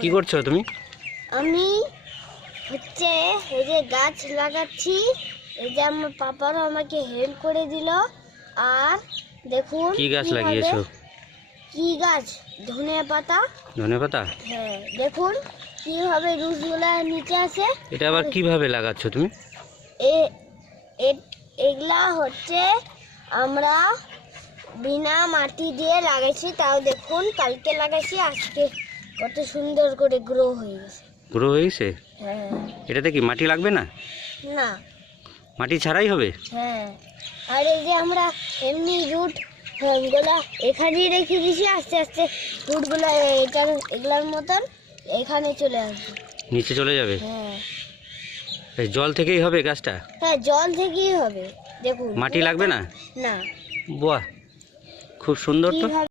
কি করছো তুমি? আমি হচ্ছে এই যে গাছ লাগাচ্ছি। এই যে আমার পাপারও আমাকে হেল্প করে দিল। আর দেখুন কি গাছ কিভাবে- লাগিয়েছো? কি গাছ? ধনিয়া পাতা। ধনেপাতা? হ্যাঁ, দেখুন কিভাবে রুটগুলা নিচে আছে। এটা আবার কিভাবে লাগাচ্ছ তুমি? এ- এগুলা হচ্ছে আমরা বিনা মাটি দিয়ে লাগাইছি। তাও দেখুন কালকে লাগাইছি, আজকে কত সুন্দর করে গ্রো হয়ে গেছে। গ্রো হয়েছে? হ্যাঁ। এটাতে কি মাটি লাগবে না? না। মাটি ছাড়াই হবে? হ্যাঁ, আর এই যে আমরা এমনি রুট গুলা এখানেই রেখে দিয়েছি, আস্তে আস্তে রুটগুলা এগুলার মতন এখানে চলে আসবে। নিচে চলে যাবে? হ্যাঁ এই জল থেকেই হবে গাছটা? হ্যাঁ, জল থেকেই হবে। দেখুন মাটি লাগবে না? না। বাহ, খুব সুন্দর তো। কিভাবে